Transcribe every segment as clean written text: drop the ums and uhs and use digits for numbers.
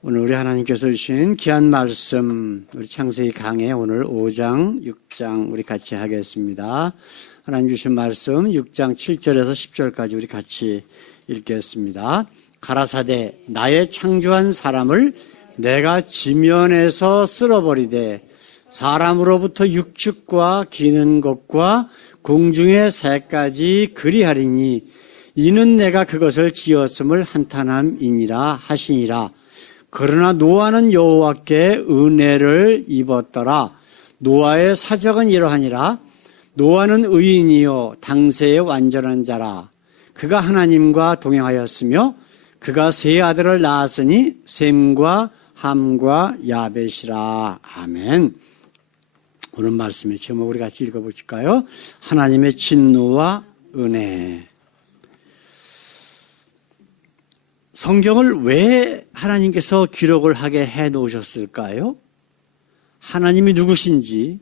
오늘 우리 하나님께서 주신 귀한 말씀, 우리 창세기 강해 오늘 5장, 6장 우리 같이 하겠습니다. 하나님 주신 말씀 6장 7절에서 10절까지 우리 같이 읽겠습니다. 가라사대 나의 창조한 사람을 내가 지면에서 쓸어버리되 사람으로부터 육축과 기는 것과 공중의 새까지 그리하리니 이는 내가 그것을 지었음을 한탄함이니라 하시니라. 그러나 노아는 여호와께 은혜를 입었더라. 노아의 사적은 이러하니라. 노아는 의인이요 당세의 완전한 자라. 그가 하나님과 동행하였으며 그가 세 아들을 낳았으니 셈과 함과 야벳이라. 아멘. 오늘 말씀의 제목 우리 같이 읽어보실까요? 하나님의 진노와 은혜. 성경을 왜 하나님께서 기록을 하게 해 놓으셨을까요? 하나님이 누구신지,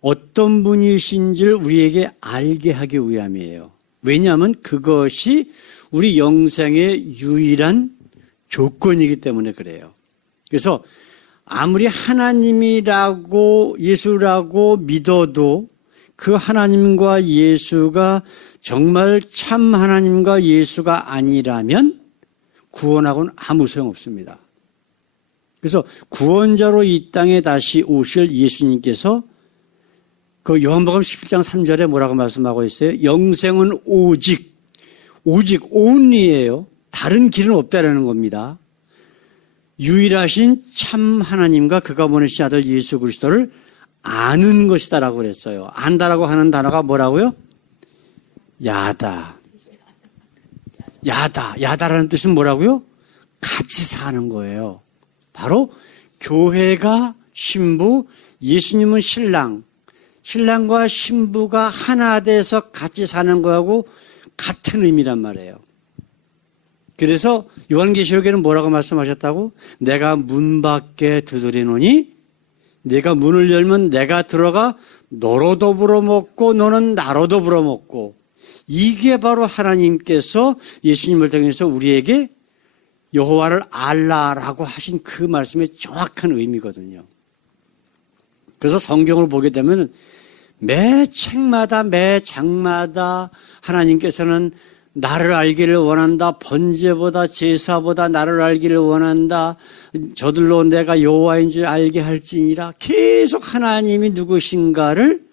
어떤 분이신지를 우리에게 알게 하기 위함이에요. 왜냐하면 그것이 우리 영생의 유일한 조건이기 때문에 그래요. 그래서 아무리 하나님이라고 예수라고 믿어도 그 하나님과 예수가 정말 참 하나님과 예수가 아니라면 구원하고는 아무 소용없습니다. 그래서 구원자로 이 땅에 다시 오실 예수님께서 그 요한복음 11장 3절에 뭐라고 말씀하고 있어요? 영생은 오직 only예요. 다른 길은 없다라는 겁니다. 유일하신 참 하나님과 그가 보내신 아들 예수 그리스도를 아는 것이다라고 그랬어요. 안다라고 하는 단어가 뭐라고요? 야다라는 뜻은 뭐라고요? 같이 사는 거예요. 바로 교회가 신부, 예수님은 신랑, 신랑과 신부가 하나 돼서 같이 사는 거하고 같은 의미란 말이에요. 그래서 요한계시록에는 뭐라고 말씀하셨다고? 내가 문 밖에 두드리노니 내가 문을 열면 내가 들어가 너로 더불어 먹고 너는 나로 더불어 먹고, 이게 바로 하나님께서 예수님을 통해서 우리에게 여호와를 알라라고 하신 그 말씀의 정확한 의미거든요. 그래서 성경을 보게 되면 매 책마다 매 장마다 하나님께서는 나를 알기를 원한다. 번제보다 제사보다 나를 알기를 원한다. 저들로 내가 여호와인 줄 알게 할지니라. 계속 하나님이 누구신가를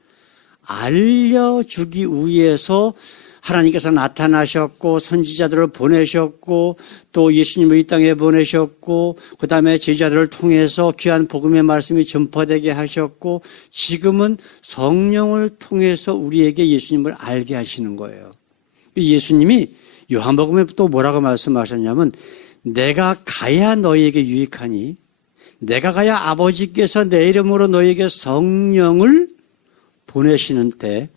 알려주기 위해서 하나님께서 나타나셨고 선지자들을 보내셨고 또 예수님을 이 땅에 보내셨고 그 다음에 제자들을 통해서 귀한 복음의 말씀이 전파되게 하셨고 지금은 성령을 통해서 우리에게 예수님을 알게 하시는 거예요. 예수님이 요한복음에 또 뭐라고 말씀하셨냐면 내가 가야 너희에게 유익하니 내가 가야 아버지께서 내 이름으로 너희에게 성령을 보내시는 때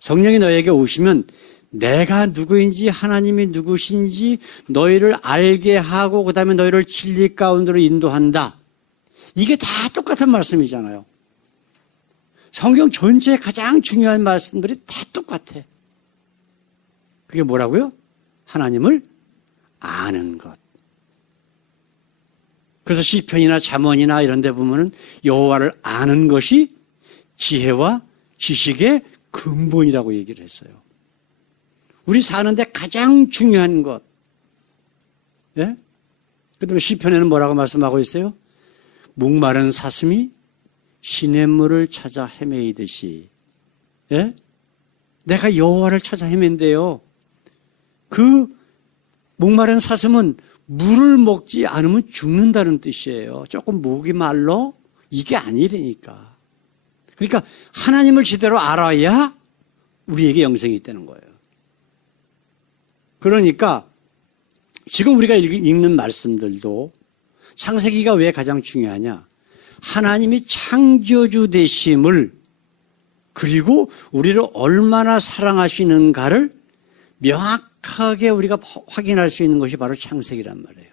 성령이 너희에게 오시면 내가 누구인지 하나님이 누구신지 너희를 알게 하고 그 다음에 너희를 진리 가운데로 인도한다. 이게 다 똑같은 말씀이잖아요. 성경 전체에 가장 중요한 말씀들이 다 똑같아. 그게 뭐라고요? 하나님을 아는 것. 그래서 시편이나 잠언이나 이런 데 보면은 여호와를 아는 것이 지혜와 지식의 근본이라고 얘기를 했어요. 우리 사는데 가장 중요한 것. 예? 그다음에 시편에는 뭐라고 말씀하고 있어요? 목마른 사슴이 시냇물을 찾아 헤매이듯이. 예? 내가 여호와를 찾아 헤맨대요. 그 목마른 사슴은 물을 먹지 않으면 죽는다는 뜻이에요. 조금 목이 말라? 이게 아니라니까. 그러니까 하나님을 제대로 알아야 우리에게 영생이 있다는 거예요. 그러니까 지금 우리가 읽는 말씀들도 창세기가 왜 가장 중요하냐? 하나님이 창조주 되심을 그리고 우리를 얼마나 사랑하시는가를 명확하게 우리가 확인할 수 있는 것이 바로 창세기란 말이에요.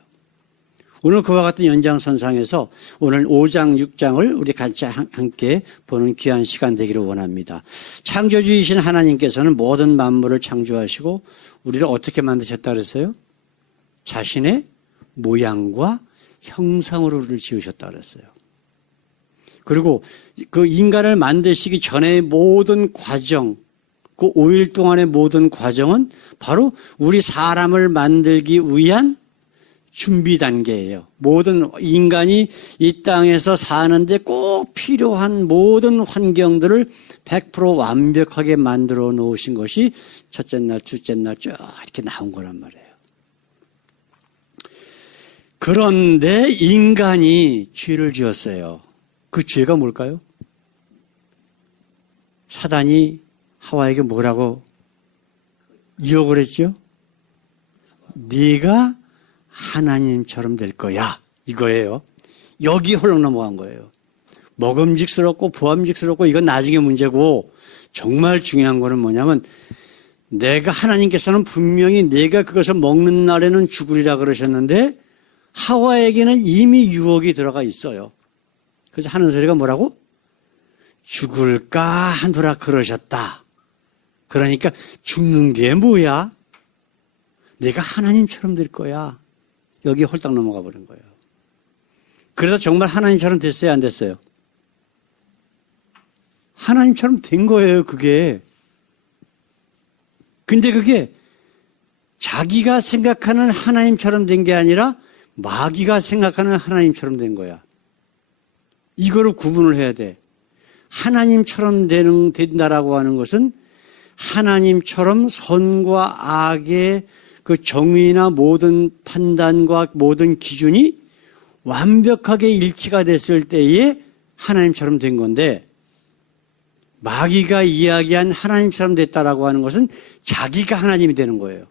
오늘 그와 같은 연장선상에서 오늘 5장, 6장을 우리 같이 함께 보는 귀한 시간 되기를 원합니다. 창조주이신 하나님께서는 모든 만물을 창조하시고 우리를 어떻게 만드셨다 그랬어요? 자신의 모양과 형상으로 우리를 지으셨다 그랬어요. 그리고 그 인간을 만드시기 전의 모든 과정, 그 5일 동안의 모든 과정은 바로 우리 사람을 만들기 위한 준비 단계예요. 모든 인간이 이 땅에서 사는데 꼭 필요한 모든 환경들을 100% 완벽하게 만들어 놓으신 것이 첫째 날, 둘째 날 쭉 이렇게 나온 거란 말이에요. 그런데 인간이 죄를 지었어요. 그 죄가 뭘까요? 사단이 하와에게 뭐라고 유혹을 했죠? 네가 하나님처럼 될 거야. 이거예요. 여기 홀로 넘어간 거예요. 먹음직스럽고 보암직스럽고 이건 나중에 문제고 정말 중요한 거는 뭐냐면 내가 하나님께서는 분명히 내가 그것을 먹는 날에는 죽으리라 그러셨는데 하와에게는 이미 유혹이 들어가 있어요. 그래서 하는 소리가 뭐라고? 죽을까 하노라 그러셨다. 그러니까 죽는 게 뭐야? 내가 하나님처럼 될 거야. 여기 홀딱 넘어가 버린 거예요. 그래서 정말 하나님처럼 됐어요, 안 됐어요? 하나님처럼 된 거예요, 그게. 근데 그게 자기가 생각하는 하나님처럼 된 게 아니라 마귀가 생각하는 하나님처럼 된 거야. 이거를 구분을 해야 돼. 하나님처럼 된다라고 하는 것은 하나님처럼 선과 악의 그 정의나 모든 판단과 모든 기준이 완벽하게 일치가 됐을 때에 하나님처럼 된 건데 마귀가 이야기한 하나님처럼 됐다라고 하는 것은 자기가 하나님이 되는 거예요.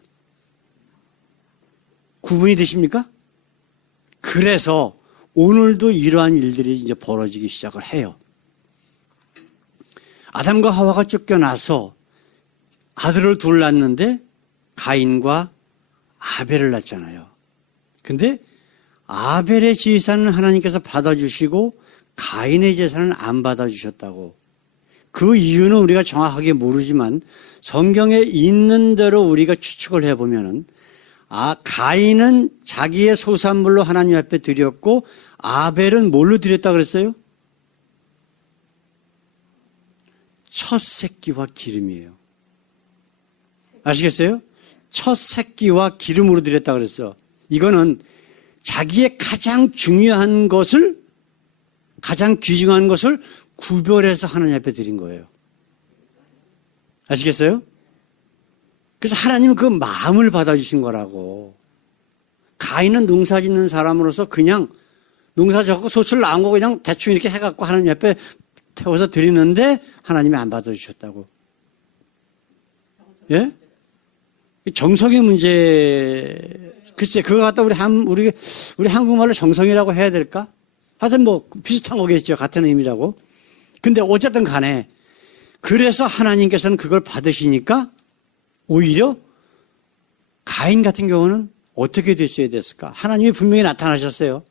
구분이 되십니까? 그래서 오늘도 이러한 일들이 이제 벌어지기 시작을 해요. 아담과 하와가 쫓겨나서 아들을 둘 낳았는데 가인과 아벨을 낳잖아요. 근데 아벨의 제사는 하나님께서 받아주시고 가인의 제사는 안 받아주셨다고. 그 이유는 우리가 정확하게 모르지만 성경에 있는 대로 우리가 추측을 해보면은 가인은 자기의 소산물로 하나님 앞에 드렸고 아벨은 뭘로 드렸다 그랬어요? 첫 새끼와 기름이에요. 아시겠어요? 첫 새끼와 기름으로 드렸다 그랬어. 이거는 자기의 가장 중요한 것을, 가장 귀중한 것을 구별해서 하나님 앞에 드린 거예요. 아시겠어요? 그래서 하나님은 그 마음을 받아주신 거라고. 가인은 농사 짓는 사람으로서 그냥 농사 짓고 소출 나온 거 그냥 대충 이렇게 해갖고 하나님 앞에 태워서 드리는데 하나님이 안 받아주셨다고. 예? 정성의 문제, 글쎄, 그거 갖다 우리 한국말로 정성이라고 해야 될까? 하여튼 뭐 비슷한 거겠죠. 같은 의미라고. 근데 어쨌든 간에 그래서 하나님께서는 그걸 받으시니까 오히려 가인 같은 경우는 어떻게 됐어야 됐을까? 하나님이 분명히 나타나셨어요.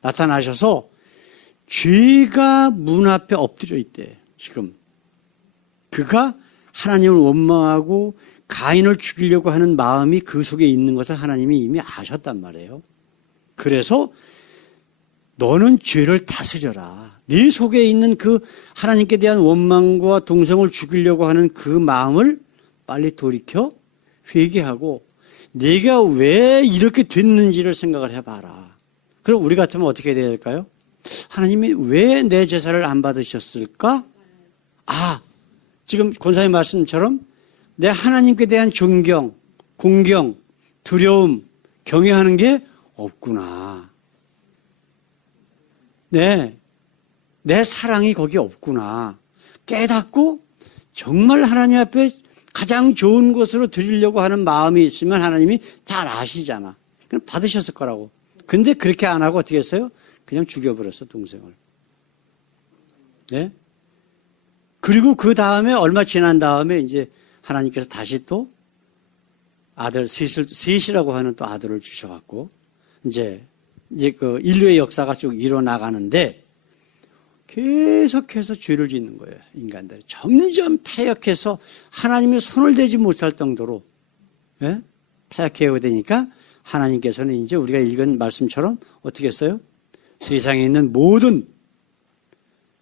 나타나셔서 죄가 문 앞에 엎드려 있대. 지금 그가 하나님을 원망하고 가인을 죽이려고 하는 마음이 그 속에 있는 것을 하나님이 이미 아셨단 말이에요. 그래서 너는 죄를 다스려라. 네 속에 있는 그 하나님께 대한 원망과 동성을 죽이려고 하는 그 마음을 빨리 돌이켜 회개하고 내가 왜 이렇게 됐는지를 생각을 해봐라. 그럼 우리 같으면 어떻게 해야 될까요? 하나님이 왜 내 제사를 안 받으셨을까? 지금 권사님 말씀처럼 내 하나님께 대한 존경, 공경, 두려움, 경외하는 게 없구나. 내 사랑이 거기 없구나. 깨닫고 정말 하나님 앞에 가장 좋은 것으로 드리려고 하는 마음이 있으면 하나님이 잘 아시잖아. 그럼 받으셨을 거라고. 근데 그렇게 안 하고 어떻게 했어요? 그냥 죽여버렸어, 동생을. 네? 그리고 그 다음에 얼마 지난 다음에 이제 하나님께서 다시 또 아들, 셋이라고 하는 또 아들을 주셔갖고 이제 그 인류의 역사가 쭉 일어나가는데 계속해서 죄를 짓는 거예요, 인간들이. 점점 패역해서 하나님의 손을 대지 못할 정도로, 예? 패역해야 되니까 하나님께서는 이제 우리가 읽은 말씀처럼 어떻게 했어요? 세상에 있는 모든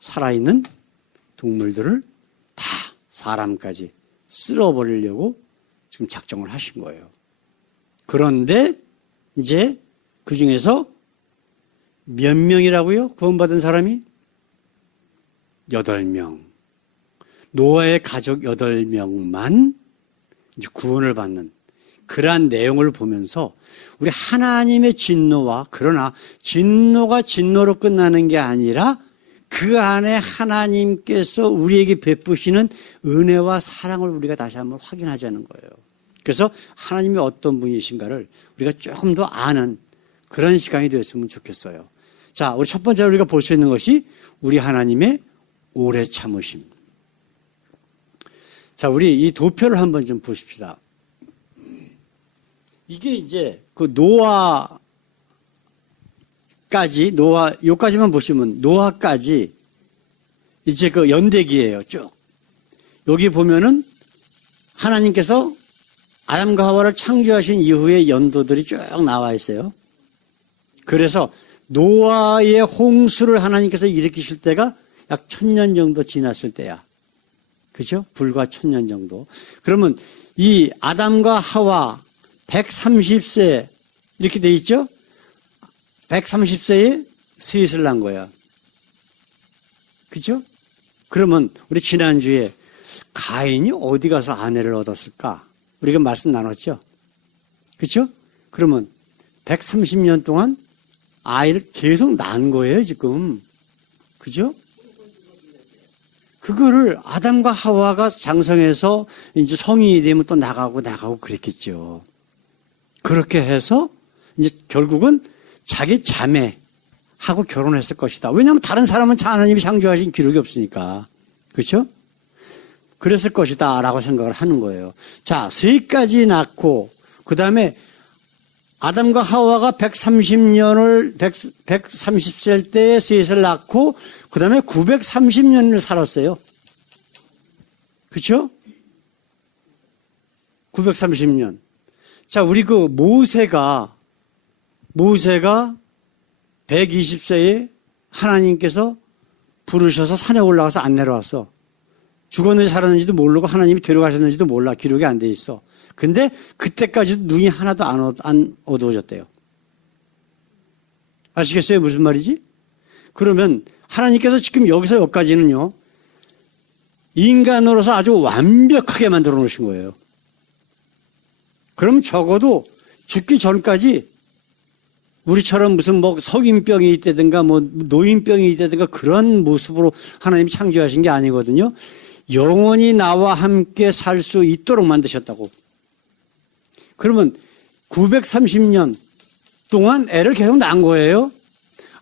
살아있는 동물들을 다 사람까지 쓸어버리려고 지금 작정을 하신 거예요. 그런데 이제 그 중에서 몇 명이라고요? 구원받은 사람이? 8명. 노아의 가족 8명만 이제 구원을 받는 그러한 내용을 보면서 우리 하나님의 진노와, 그러나 진노가 진노로 끝나는 게 아니라 그 안에 하나님께서 우리에게 베푸시는 은혜와 사랑을 우리가 다시 한번 확인하자는 거예요. 그래서 하나님이 어떤 분이신가를 우리가 조금 더 아는 그런 시간이 되었으면 좋겠어요. 자, 우리 첫 번째로 우리가 볼 수 있는 것이 우리 하나님의 오래 참으심. 자, 우리 이 도표를 한번 좀 보십시다. 이게 이제 그 요까지만 보시면 노아까지 이제 그 연대기예요, 쭉. 여기 보면은 하나님께서 아담과 하와를 창조하신 이후의 연도들이 쭉 나와 있어요. 그래서 노아의 홍수를 하나님께서 일으키실 때가 약 1000년 정도 지났을 때야. 그죠? 불과 1000년 정도. 그러면 이 아담과 하와 130세 이렇게 돼 있죠? 130세에 셋을 낳은 거야. 그죠? 그러면 우리 지난주에 가인이 어디 가서 아내를 얻었을까? 우리가 말씀 나눴죠? 그죠? 그러면 130년 동안 아이를 계속 낳은 거예요, 지금. 그죠? 그거를 아담과 하와가 장성해서 이제 성인이 되면 또 나가고 그랬겠죠. 그렇게 해서 이제 결국은 자기 자매하고 결혼했을 것이다. 왜냐하면 다른 사람은 하나님이 창조하신 기록이 없으니까. 그렇죠? 그랬을 것이다 라고 생각을 하는 거예요. 자, 셋까지 낳고 그 다음에 아담과 하와가 130살 때에 셋을 낳고 그 다음에 930년을 살았어요. 그렇죠? 930년. 자, 우리 그 모세가 120세에 하나님께서 부르셔서 산에 올라가서 안 내려왔어. 죽었는지 살았는지도 모르고 하나님이 데려가셨는지도 몰라. 기록이 안 돼 있어. 근데 그때까지도 눈이 하나도 안 어두워졌대요. 아시겠어요? 무슨 말이지? 그러면 하나님께서 지금 여기서 여기까지는요, 인간으로서 아주 완벽하게 만들어 놓으신 거예요. 그럼 적어도 죽기 전까지 우리처럼 무슨 뭐 성인병이 있다든가 뭐 노인병이 있다든가 그런 모습으로 하나님이 창조하신 게 아니거든요. 영원히 나와 함께 살 수 있도록 만드셨다고. 그러면 930년 동안 애를 계속 낳은 거예요.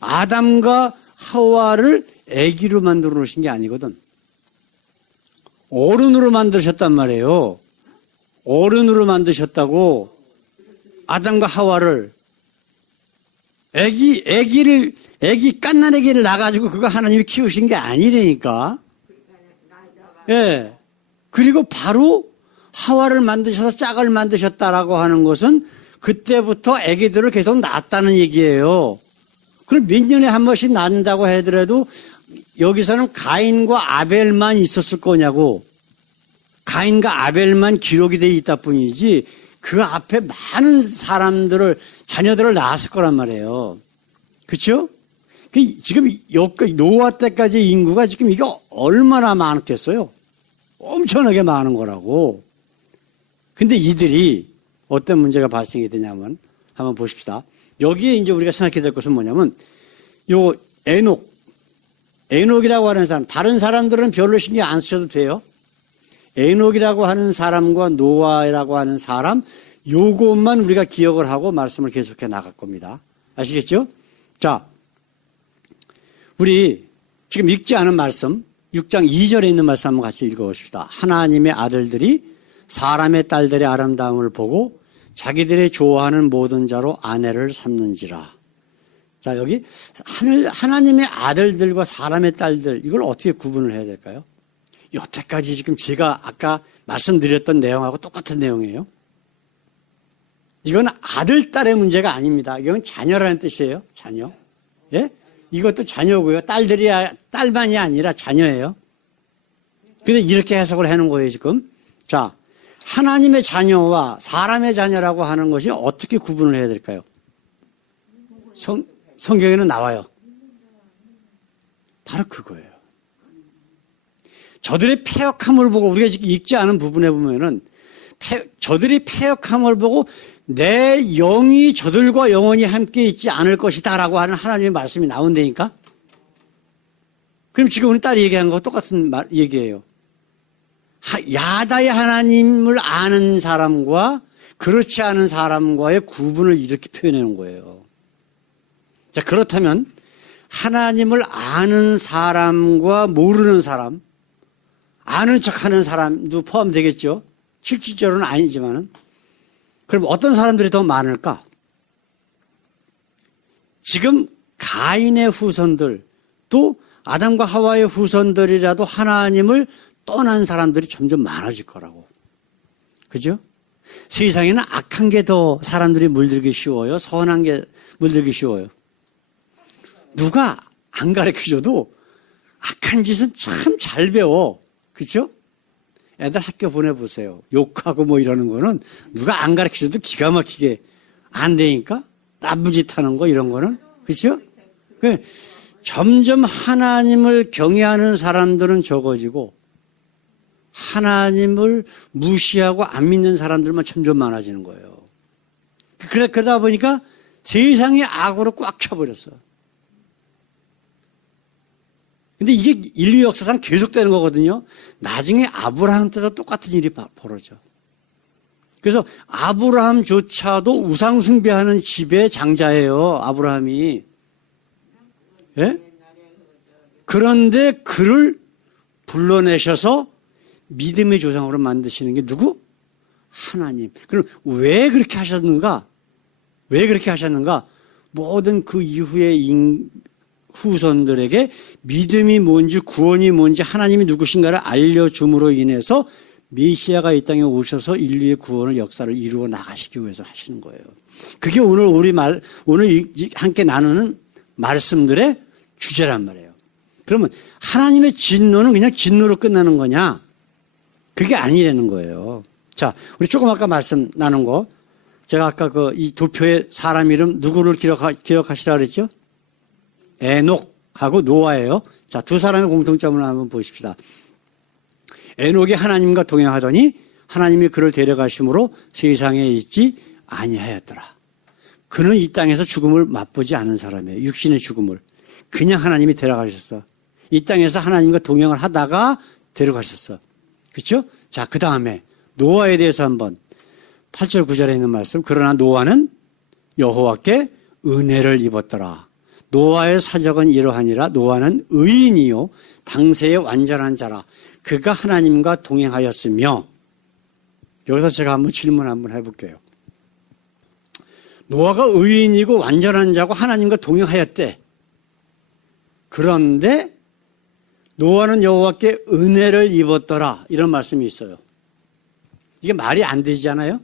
아담과 하와를 아기로 만들어 놓으신 게 아니거든. 어른으로 만드셨단 말이에요. 어른으로 만드셨다고. 아담과 하와를 아기 깐난 아기를 낳아가지고 그거 하나님이 키우신 게 아니라니까. 예. 그리고 바로 하와를 만드셔서 짝을 만드셨다라고 하는 것은 그때부터 아기들을 계속 낳았다는 얘기예요. 그럼 몇 년에 한 번씩 낳는다고 하더라도 여기서는 가인과 아벨만 있었을 거냐고. 가인과 아벨만 기록이 돼 있다 뿐이지 그 앞에 많은 사람들을, 자녀들을 낳았을 거란 말이에요. 그렇죠? 지금 노아 때까지 인구가 지금 이게 얼마나 많겠어요? 엄청나게 많은 거라고. 근데 이들이 어떤 문제가 발생이 되냐면 한번 보십시다. 여기에 이제 우리가 생각해야 될 것은 뭐냐면 요 에녹이라고 하는 사람, 다른 사람들은 별로 신경 안 쓰셔도 돼요. 에녹이라고 하는 사람과 노아라고 하는 사람, 요것만 우리가 기억을 하고 말씀을 계속해 나갈 겁니다. 아시겠죠? 자, 우리 지금 읽지 않은 말씀, 6장 2절에 있는 말씀 한번 같이 읽어봅시다. 하나님의 아들들이 사람의 딸들의 아름다움을 보고 자기들의 좋아하는 모든 자로 아내를 삼는지라. 자, 여기 하나님의 아들들과 사람의 딸들, 이걸 어떻게 구분을 해야 될까요? 여태까지 지금 제가 아까 말씀드렸던 내용하고 똑같은 내용이에요. 이건 아들, 딸의 문제가 아닙니다. 이건 자녀라는 뜻이에요. 자녀. 예? 이것도 자녀고요. 딸만이 아니라 자녀예요. 근데 이렇게 해석을 해놓은 거예요, 지금. 자, 하나님의 자녀와 사람의 자녀라고 하는 것이 어떻게 구분을 해야 될까요? 성경에는 나와요. 바로 그거예요. 저들의 패역함을 보고 우리가 지금 읽지 않은 부분에 보면은 저들이 패역함을 보고 내 영이 저들과 영원히 함께 있지 않을 것이다 라고 하는 하나님의 말씀이 나온다니까. 그럼 지금 우리 딸이 얘기한 거 똑같은 얘기예요. 야다의 하나님을 아는 사람과 그렇지 않은 사람과의 구분을 이렇게 표현해 놓은 거예요. 자, 그렇다면 하나님을 아는 사람과 모르는 사람, 아는 척하는 사람도 포함되겠죠. 실질적으로는 아니지만은. 그럼 어떤 사람들이 더 많을까? 지금 가인의 후손들, 또 아담과 하와의 후손들이라도 하나님을 떠난 사람들이 점점 많아질 거라고. 그죠? 세상에는 악한 게 더 사람들이 물들기 쉬워요. 선한 게 물들기 쉬워요. 누가 안 가르쳐줘도 악한 짓은 참 잘 배워. 그죠? 애들 학교 보내보세요. 욕하고 뭐 이러는 거는 누가 안 가르쳐줘도 기가 막히게 안 되니까. 나쁜 짓 하는 거 이런 거는. 그죠? 점점 하나님을 경외하는 사람들은 적어지고 하나님을 무시하고 안 믿는 사람들만 점점 많아지는 거예요. 그러다 보니까 세상이 악으로 꽉 차버렸어. 근데 이게 인류 역사상 계속되는 거거든요. 나중에 아브라함 때도 똑같은 일이 벌어져. 그래서 아브라함조차도 우상 숭배하는 집의 장자예요. 아브라함이. 예? 그런데 그를 불러내셔서 믿음의 조상으로 만드시는 게 누구? 하나님. 그럼 왜 그렇게 하셨는가? 왜 그렇게 하셨는가? 모든 그 이후의 후손들에게 믿음이 뭔지 구원이 뭔지 하나님이 누구신가를 알려줌으로 인해서 메시아가 이 땅에 오셔서 인류의 구원을 역사를 이루어 나가시기 위해서 하시는 거예요. 그게 오늘 오늘 함께 나누는 말씀들의 주제란 말이에요. 그러면 하나님의 진노는 그냥 진노로 끝나는 거냐? 그게 아니라는 거예요. 자, 우리 조금 아까 말씀 나눈 거, 제가 아까 이 도표에 사람 이름 누구를 기억하시라 그랬죠? 에녹하고 노아예요. 자, 두 사람의 공통점을 한번 보십시다. 에녹이 하나님과 동행하더니 하나님이 그를 데려가심으로 세상에 있지 아니하였더라. 그는 이 땅에서 죽음을 맛보지 않은 사람이에요. 육신의 죽음을. 그냥 하나님이 데려가셨어. 이 땅에서 하나님과 동행을 하다가 데려가셨어. 그렇죠? 자, 그 다음에 노아에 대해서 한번 8절 9절에 있는 말씀. 그러나 노아는 여호와께 은혜를 입었더라. 노아의 사적은 이러하니라. 노아는 의인이요 당세의 완전한 자라. 그가 하나님과 동행하였으며. 여기서 제가 한번 질문 한번 해볼게요. 노아가 의인이고 완전한 자고 하나님과 동행하였대. 그런데 노아는 여호와께 은혜를 입었더라. 이런 말씀이 있어요. 이게 말이 안 되잖아요.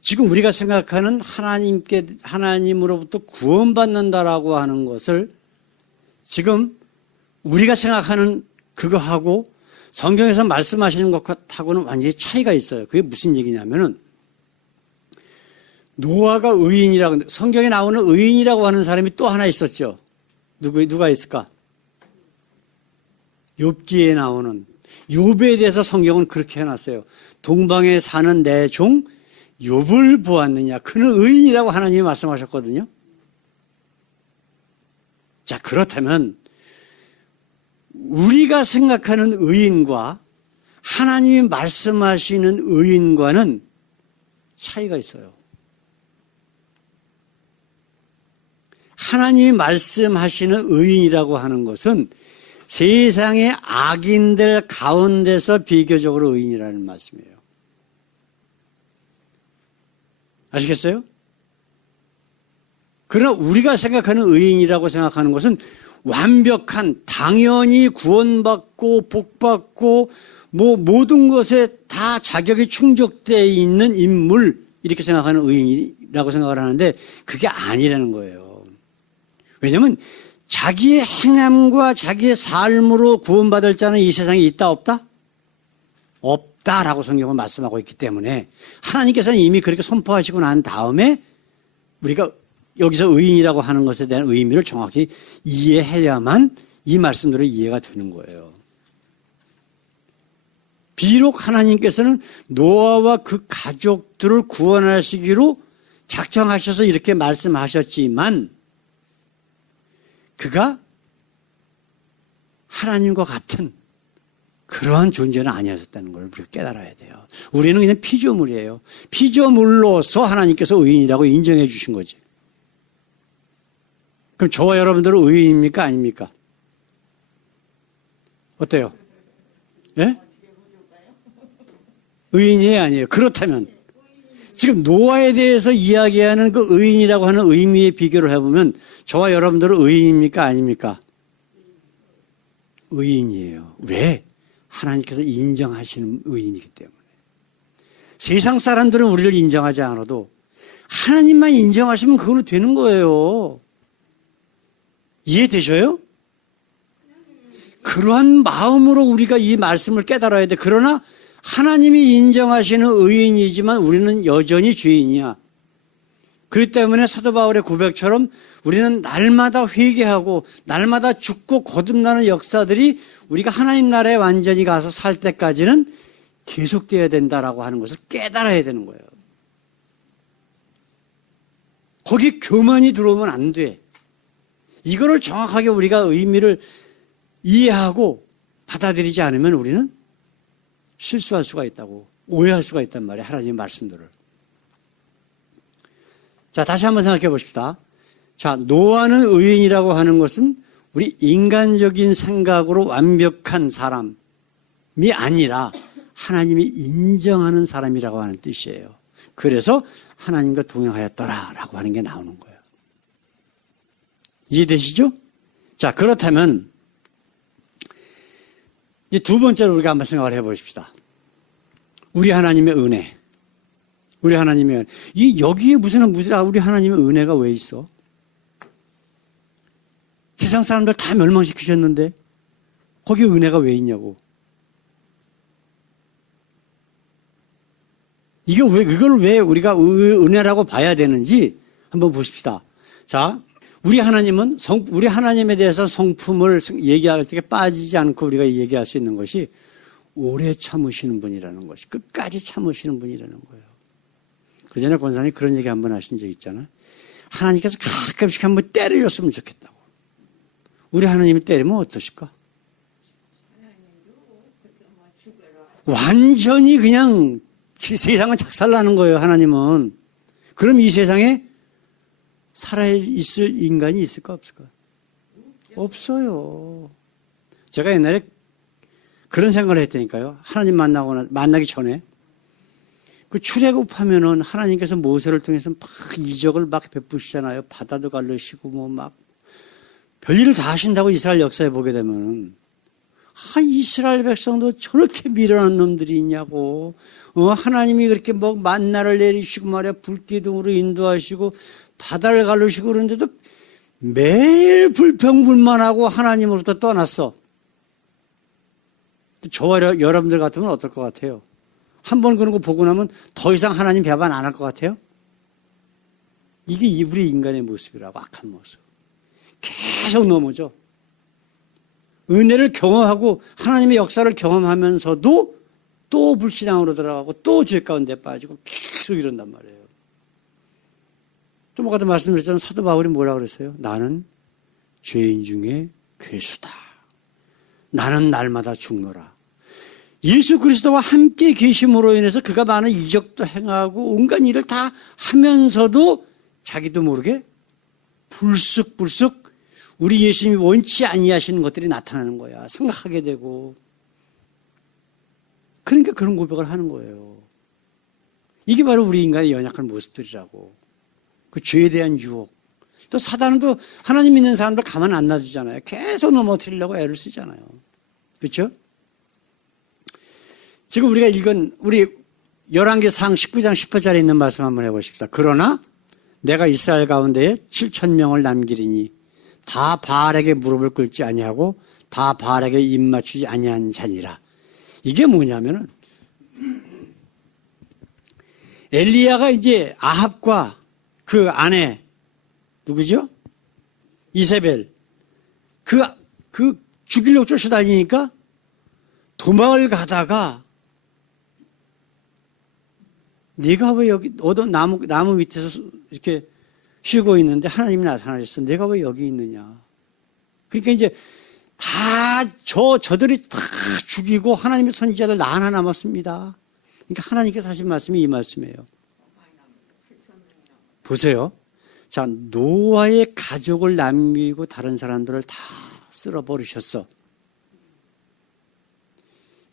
지금 우리가 생각하는 하나님으로부터 구원받는다라고 하는 것을 지금 우리가 생각하는 그거하고 성경에서 말씀하시는 것하고는 완전히 차이가 있어요. 그게 무슨 얘기냐면은 노아가 의인이라고, 성경에 나오는 의인이라고 하는 사람이 또 하나 있었죠. 누가 있을까? 욥기에 나오는, 욥에 대해서 성경은 그렇게 해놨어요. 동방에 사는 내 종 욥을 보았느냐. 그는 의인이라고 하나님이 말씀하셨거든요. 자, 그렇다면 우리가 생각하는 의인과 하나님이 말씀하시는 의인과는 차이가 있어요. 하나님이 말씀하시는 의인이라고 하는 것은 세상의 악인들 가운데서 비교적으로 의인이라는 말씀이에요. 아시겠어요? 그러나 우리가 생각하는 의인이라고 생각하는 것은 완벽한, 당연히 구원받고 복받고 모든 것에 다 자격이 충족되어 있는 인물, 이렇게 생각하는 의인이라고 생각을 하는데 그게 아니라는 거예요. 왜냐하면 자기의 행함과 자기의 삶으로 구원받을 자는 이 세상에 있다 없다? 없다라고 성경은 말씀하고 있기 때문에 하나님께서는 이미 그렇게 선포하시고 난 다음에 우리가 여기서 의인이라고 하는 것에 대한 의미를 정확히 이해해야만 이 말씀대로 이해가 되는 거예요. 비록 하나님께서는 노아와 그 가족들을 구원하시기로 작정하셔서 이렇게 말씀하셨지만 그가 하나님과 같은 그러한 존재는 아니었다는 걸 우리가 깨달아야 돼요. 우리는 그냥 피조물이에요. 피조물로서 하나님께서 의인이라고 인정해 주신 거지. 그럼 저와 여러분들은 의인입니까? 아닙니까? 어때요? 예? 의인이에요? 아니에요? 그렇다면 지금 노아에 대해서 이야기하는 그 의인이라고 하는 의미의 비교를 해보면 저와 여러분들은 의인입니까? 아닙니까? 의인이에요. 왜? 하나님께서 인정하시는 의인이기 때문에. 세상 사람들은 우리를 인정하지 않아도 하나님만 인정하시면 그걸로 되는 거예요. 이해되셔요? 그러한 마음으로 우리가 이 말씀을 깨달아야 돼. 그러나 하나님이 인정하시는 의인이지만 우리는 여전히 죄인이야. 그렇기 때문에 사도 바울의 고백처럼 우리는 날마다 회개하고 날마다 죽고 거듭나는 역사들이 우리가 하나님 나라에 완전히 가서 살 때까지는 계속되어야 된다라고 하는 것을 깨달아야 되는 거예요. 거기 교만이 들어오면 안 돼. 이거를 정확하게 우리가 의미를 이해하고 받아들이지 않으면 우리는 실수할 수가 있다고, 오해할 수가 있단 말이에요. 하나님의 말씀들을. 자, 다시 한번 생각해 보십시다. 자, 노아는 의인이라고 하는 것은 우리 인간적인 생각으로 완벽한 사람이 아니라 하나님이 인정하는 사람이라고 하는 뜻이에요. 그래서 하나님과 동행하였더라라고 하는 게 나오는 거예요. 이해되시죠? 자, 그렇다면 이제 두 번째로 우리가 한번 생각을 해보십시다. 우리 하나님의 은혜. 우리 하나님의 은혜. 여기에 무슨 우리 하나님의 은혜가 왜 있어? 세상 사람들 다 멸망시키셨는데 거기에 은혜가 왜 있냐고. 이걸 왜 우리가 은혜라고 봐야 되는지 한번 보십시다. 자, 우리 하나님에 대해서 성품을 얘기할 때 빠지지 않고 우리가 얘기할 수 있는 것이 오래 참으시는 분이라는 것이, 끝까지 참으시는 분이라는 거예요. 그 전에 권사님 그런 얘기 한번 하신 적 있잖아요. 하나님께서 가끔씩 한번 때려줬으면 좋겠다고. 우리 하나님이 때리면 어떠실까? 완전히 그냥 세상은 작살나는 거예요, 하나님은. 그럼 이 세상에 살아있을 인간이 있을까, 없을까? 없어요. 제가 옛날에 그런 생각을 했다니까요. 하나님 만나기 전에. 그 출애굽하면은 하나님께서 모세를 통해서 막 이적을 막 베푸시잖아요. 바다도 갈르시고 막 별일을 다 하신다고 이스라엘 역사에 보게 되면은 이스라엘 백성도 저렇게 미련한 놈들이 있냐고. 하나님이 그렇게 뭐 만나를 내리시고 말이야 불기둥으로 인도하시고 바다를 갈르시고 그러는데도 매일 불평불만하고 하나님으로부터 떠났어. 저와 여러분들 같으면 어떨 것 같아요? 한 번 그런 거 보고 나면 더 이상 하나님 배반 안 할 것 같아요? 이게 우리 인간의 모습이라고, 악한 모습. 계속 넘어져. 은혜를 경험하고 하나님의 역사를 경험하면서도 또 불신앙으로 들어가고 또 죄 가운데 빠지고 계속 이런단 말이에요. 좀 아까도 말씀드렸잖아요. 사도 바울이 뭐라 그랬어요? 나는 죄인 중에 괴수다. 나는 날마다 죽노라. 예수 그리스도와 함께 계심으로 인해서 그가 많은 이적도 행하고 온갖 일을 다 하면서도 자기도 모르게 불쑥불쑥 우리 예수님이 원치 아니하시는 것들이 나타나는 거야. 생각하게 되고. 그러니까 그런 고백을 하는 거예요. 이게 바로 우리 인간의 연약한 모습들이라고. 그 죄에 대한 유혹. 또 사단은 또 하나님 믿는 사람들 가만 안 놔두잖아요. 계속 넘어뜨리려고 애를 쓰잖아요. 그렇죠? 지금 우리가 읽은 우리 열왕기상 19장 10절에 있는 말씀 한번 해보십시다. 그러나 내가 이스라엘 가운데에 7,000명을 남기리니 다 바알에게 무릎을 꿇지 아니하고 다 바알에게 입 맞추지 아니한 자니라. 이게 뭐냐면은 엘리야가 이제 아합과 그 아내 누구죠? 이세벨 그 죽이려고 쫓아다니니까 도망을 가다가 네가 왜 여기 어떤 나무 밑에서 이렇게 쉬고 있는데 하나님이 나타나셨어. 내가 왜 여기 있느냐. 그러니까 이제 저들이 다 죽이고 하나님의 선지자들 나 하나 남았습니다. 그러니까 하나님께서 하신 말씀이 이 말씀이에요. 보세요. 자, 노아의 가족을 남기고 다른 사람들을 다 쓸어버리셨어.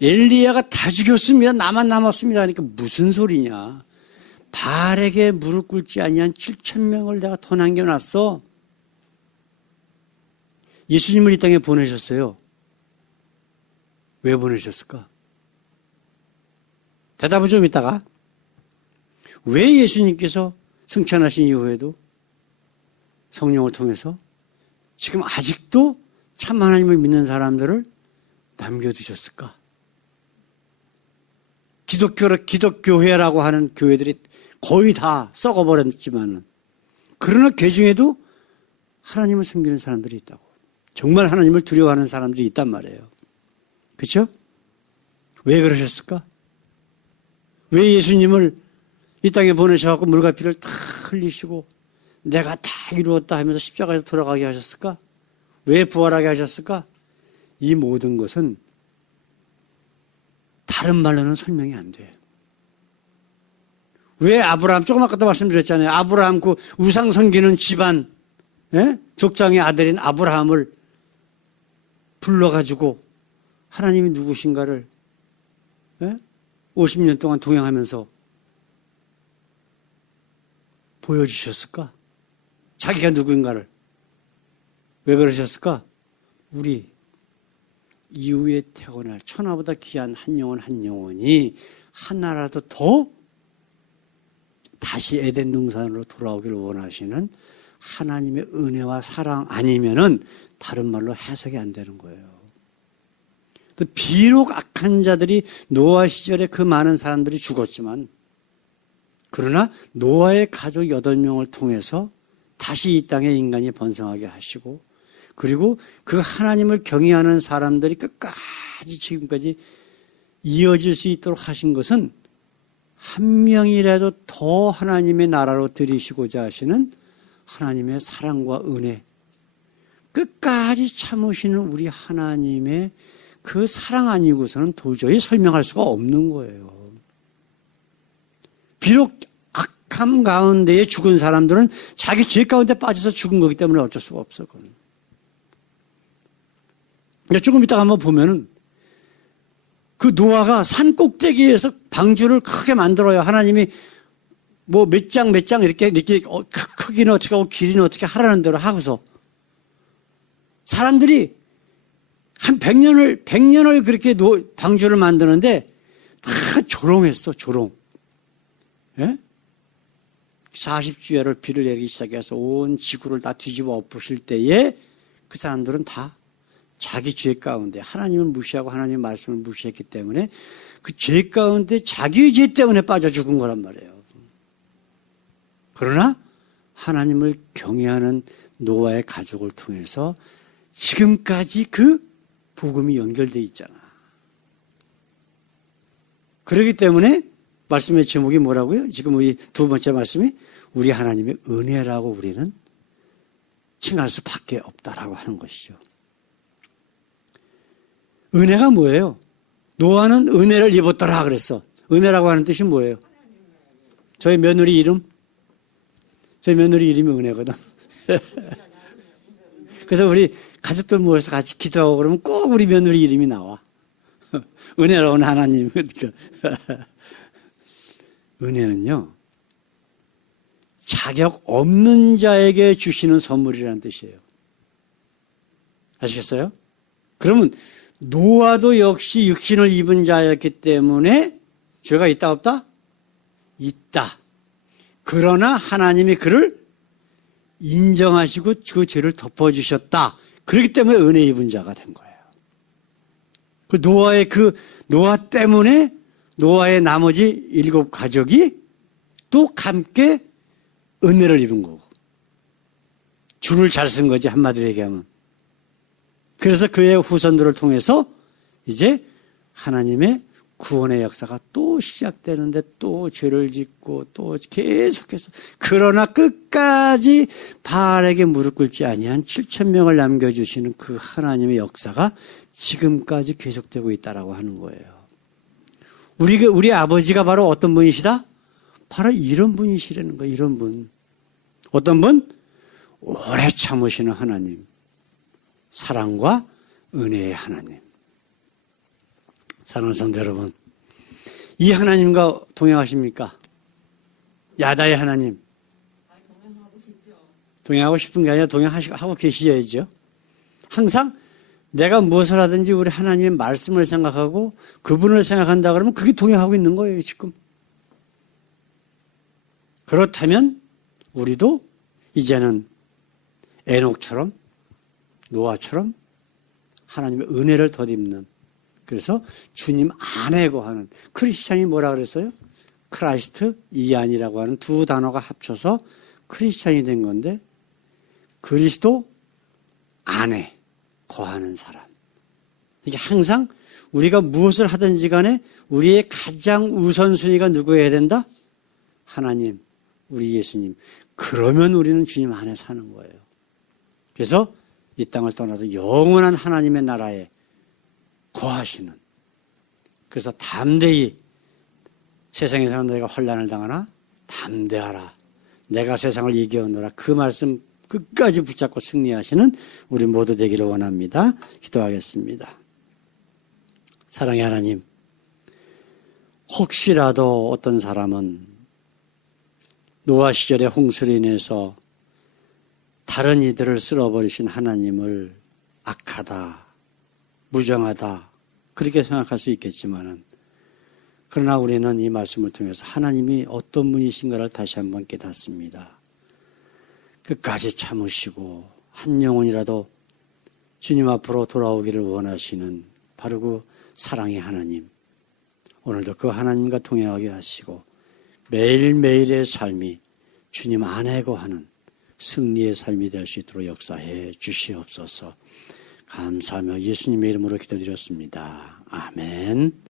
엘리야가 다 죽였습니다. 나만 남았습니다. 그러니까 무슨 소리냐. 바알에게 무릎 꿇지 아니한 7,000명을 내가 더 남겨놨어. 예수님을 이 땅에 보내셨어요. 왜 보내셨을까? 대답을 좀 이따가. 왜 예수님께서 승천하신 이후에도 성령을 통해서 지금 아직도 참 하나님을 믿는 사람들을 남겨두셨을까? 기독교회라고 하는 교회들이 거의 다 썩어버렸지만은, 그러나 그 중에도 하나님을 섬기는 사람들이 있다고. 정말 하나님을 두려워하는 사람들이 있단 말이에요. 그렇죠? 왜 그러셨을까? 왜 예수님을 이 땅에 보내셔서 물과 피를 다 흘리시고 내가 다 이루었다 하면서 십자가에서 돌아가게 하셨을까? 왜 부활하게 하셨을까? 이 모든 것은 다른 말로는 설명이 안 돼요. 왜 아브라함, 조금 아까도 말씀드렸잖아요. 아브라함 그 우상 섬기는 집안, 족장의 아들인 아브라함을 불러가지고 하나님이 누구신가를 50년 동안 동행하면서 보여주셨을까? 자기가 누구인가를. 왜 그러셨을까? 우리 이후에 태어날 천하보다 귀한 한 영혼이 하나라도 더 다시 에덴 동산으로 돌아오기를 원하시는 하나님의 은혜와 사랑 아니면은 다른 말로 해석이 안 되는 거예요. 또 비록 악한 자들이 노아 시절에 그 많은 사람들이 죽었지만, 그러나 노아의 가족 8명을 통해서 다시 이 땅에 인간이 번성하게 하시고, 그리고 그 하나님을 경외하는 사람들이 끝까지 지금까지 이어질 수 있도록 하신 것은 한 명이라도 더 하나님의 나라로 들이시고자 하시는 하나님의 사랑과 은혜, 끝까지 참으시는 우리 하나님의 그 사랑 아니고서는 도저히 설명할 수가 없는 거예요. 비록 악함 가운데에 죽은 사람들은 자기 죄 가운데 빠져서 죽은 거기 때문에 어쩔 수가 없어. 그건. 조금 이따가 한번 보면은 그 노아가 산 꼭대기에서 방주를 크게 만들어요. 하나님이 뭐 몇 장 이렇게 크기는 어떻게 하고 길이는 어떻게 하라는 대로 하고서 사람들이 한 100년을 그렇게 방주를 만드는데 다 조롱했어, 조롱. 예? 40주야를 비를 내리기 시작해서 온 지구를 다 뒤집어 엎으실 때에 그 사람들은 다 자기 죄 가운데 하나님을 무시하고 하나님의 말씀을 무시했기 때문에 그 죄 가운데 자기의 죄 때문에 빠져 죽은 거란 말이에요. 그러나 하나님을 경외하는 노아의 가족을 통해서 지금까지 그 복음이 연결되어 있잖아. 그렇기 때문에 말씀의 제목이 뭐라고요? 지금 우리 두 번째 말씀이 우리 하나님의 은혜라고 우리는 칭할 수밖에 없다라고 하는 것이죠. 은혜가 뭐예요? 노아는 은혜를 입었더라 그랬어. 은혜라고 하는 뜻이 뭐예요? 저희 며느리 이름? 저희 며느리 이름이 은혜거든. 그래서 우리 가족들 모여서 같이 기도하고 그러면 꼭 우리 며느리 이름이 나와. 은혜로운 하나님. 은혜는요, 자격 없는 자에게 주시는 선물이라는 뜻이에요. 아시겠어요? 그러면 노아도 역시 육신을 입은 자였기 때문에 죄가 있다 없다? 있다. 그러나 하나님이 그를 인정하시고 그 죄를 덮어주셨다. 그렇기 때문에 은혜 입은 자가 된 거예요. 노아 때문에 노아의 나머지 7 가족이 또 함께 은혜를 입은 거고. 줄을 잘 쓴 거지, 한마디로 얘기하면. 그래서 그의 후손들을 통해서 이제 하나님의 구원의 역사가 또 시작되는데 또 죄를 짓고 또 계속해서 그러나 끝까지 바알에게 무릎 꿇지 아니한 7,000명을 남겨주시는 그 하나님의 역사가 지금까지 계속되고 있다라고 하는 거예요. 우리 아버지가 바로 어떤 분이시다? 바로 이런 분이시라는 거예요. 이런 분. 어떤 분? 오래 참으시는 하나님. 사랑과 은혜의 하나님. 사랑하는 성도 여러분, 이 하나님과 동행하십니까? 야다의 하나님. 동행하고 싶은 게 아니라 동행하고 계시셔야죠. 항상 내가 무엇을 하든지 우리 하나님의 말씀을 생각하고 그분을 생각한다 그러면 그게 동행하고 있는 거예요, 지금. 그렇다면 우리도 이제는 에녹처럼 노아처럼 하나님의 은혜를 덧입는, 그래서 주님 안에 거하는, 크리스찬이 뭐라 그랬어요? 크라이스트 이안이라고 하는 두 단어가 합쳐서 크리스찬이 된 건데, 그리스도 안에 거하는 사람. 이게 항상 우리가 무엇을 하든지 간에 우리의 가장 우선순위가 누구여야 된다? 하나님, 우리 예수님. 그러면 우리는 주님 안에 사는 거예요. 그래서 이 땅을 떠나서 영원한 하나님의 나라에 거하시는, 그래서 담대히 세상에서 너희가 환난을 당하나 담대하라. 내가 세상을 이겨오노라. 그 말씀 끝까지 붙잡고 승리하시는 우리 모두 되기를 원합니다. 기도하겠습니다. 사랑의 하나님, 혹시라도 어떤 사람은 노아 시절의 홍수로 인해서 다른 이들을 쓸어버리신 하나님을 악하다, 무정하다 그렇게 생각할 수 있겠지만은, 그러나 우리는 이 말씀을 통해서 하나님이 어떤 분이신가를 다시 한번 깨닫습니다. 끝까지 참으시고 한 영혼이라도 주님 앞으로 돌아오기를 원하시는 바로 그 사랑의 하나님, 오늘도 그 하나님과 동행하게 하시고 매일매일의 삶이 주님 안에 거하는 승리의 삶이 될 수 있도록 역사해 주시옵소서. 감사하며 예수님의 이름으로 기도드렸습니다. 아멘.